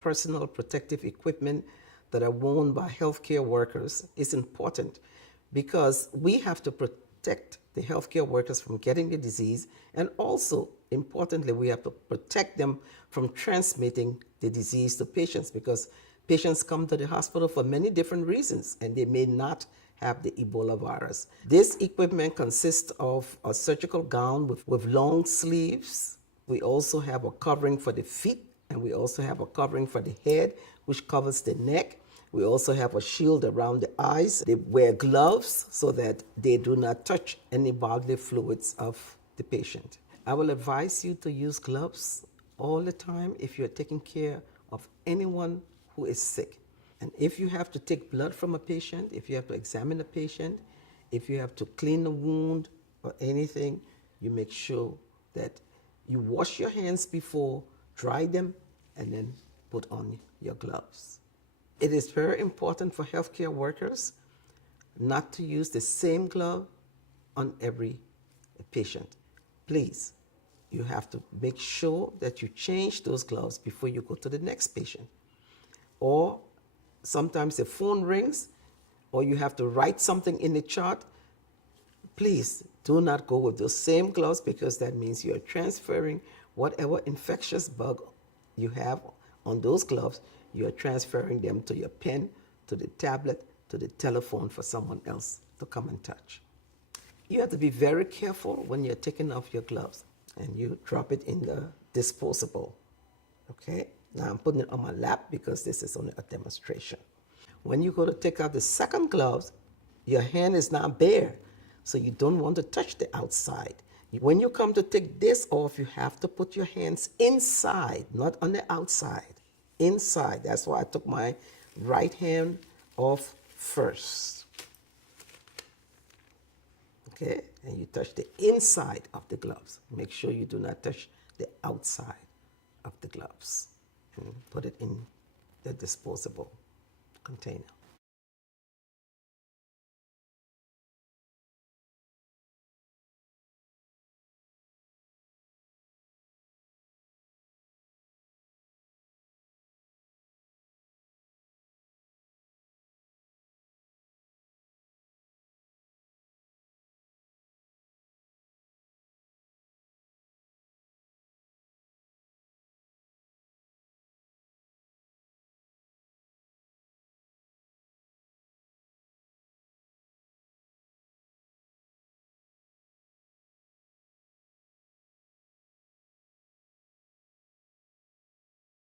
personal protective equipment that are worn by healthcare workers is important because we have to protect the healthcare workers from getting the disease, and also, importantly, we have to protect them from transmitting the disease to patients, because patients come to the hospital for many different reasons and they may not have the Ebola virus. This equipment consists of a surgical gown with long sleeves. We also have a covering for the feet, and we also have a covering for the head, which covers the neck. We also have a shield around the eyes. They wear gloves so that they do not touch any bodily fluids of the patient. I will advise you to use gloves all the time if you're taking care of anyone who is sick. And if you have to take blood from a patient, if you have to examine a patient, if you have to clean a wound or anything, you make sure that you wash your hands before, dry them, and then put on your gloves. It is very important for healthcare workers not to use the same glove on every patient. Please, you have to make sure that you change those gloves before you go to the next patient. Or sometimes the phone rings, or you have to write something in the chart. Please do not go with those same gloves, because that means you're transferring whatever infectious bug you have on those gloves, you're transferring them to your pen, to the tablet, to the telephone for someone else to come and touch. You have to be very careful when you're taking off your gloves, and you drop it in the disposable. Okay? Now I'm putting it on my lap because this is only a demonstration. When you go to take out the second gloves, your hand is now bare, so you don't want to touch the outside. When you come to take this off, you have to put your hands inside, not on the outside. Inside. That's why I took my right hand off first. Okay? And you touch the inside of the gloves. Make sure you do not touch the outside of the gloves. And put it in the disposable container.